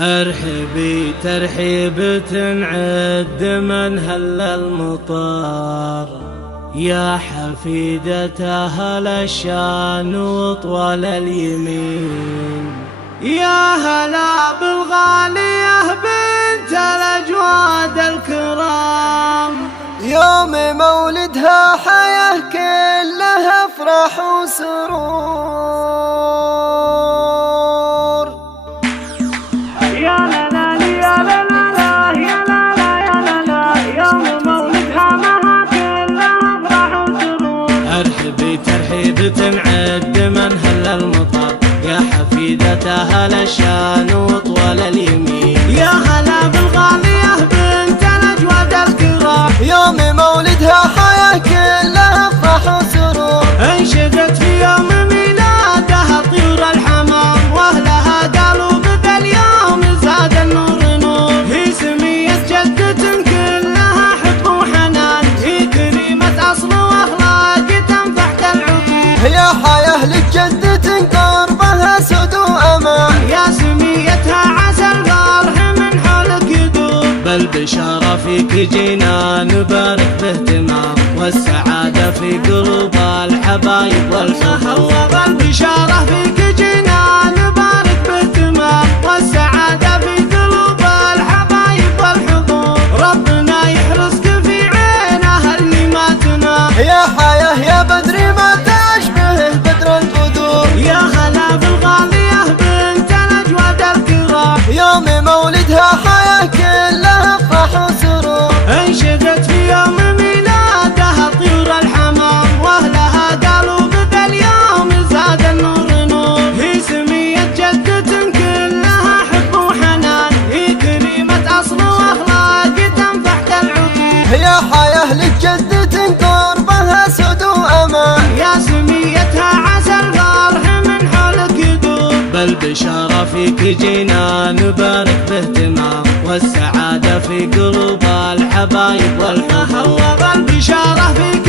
ارحبي ترحيبة عد من هل المطار، يا حفيدة أهل الشان وطول اليمين. يا هلا بالغالية بنت الأجواد الكرام، يوم مولدها حياة كلها افراح وسرور. يا لا لا يا لا لا يا لا لا يا لا لا، يوم مولدها مها كلها افراح وسرور. ارحبي ترحيبة عد من هل المطر، يا حفيدة أهل الشان وطول اليمين. يا هلا بالغالية بنت الأجواد الكرام، يوم مولدها حياة كلها افراح وسرور. انشدت في يوم ميلادها طيور الحمام، واهلها قالوا بذا اليوم زاد النور نور. هي سمية جدة كلها حب وحنان، هي كريمة أصل وأخلاق تنفع كالعطور. يا حياة لجدة قربها سد وأمان، يا سميتها عسى الفرح من حولك يدور. بالبشارة فيك جينا نبارك باهتمام، والسعادة في قلوب الحبايب والحضور. بالبشارة فيك جينا نبارك باهتمام، والسعادة في قلوب الحبايب والحضور. ربنا يحرسك في عين أهل ما تنام، يا حياة يا بدري ما تشبه بدر البدور. يا هلا بالغالية بنت الأجواد الكرام، يوم مولدها حياة كلها افراح وسرور. انشدت في يوم ميلادها طيور الحمام، واهلها قالوا بذا اليوم زاد النور نور. هي سمية جدة كلها حب وحنان، هي كريمة أصل وأخلاق تنفع كالعطور. يا حياة لجدة قربها سد وأمان، يا سميتها عسى الفرح من حولك يدور. بالبشارة فيك جينا نبارك باهتمام، والسعادة في قلوب الحبايب والحضور. بالبشارة فيك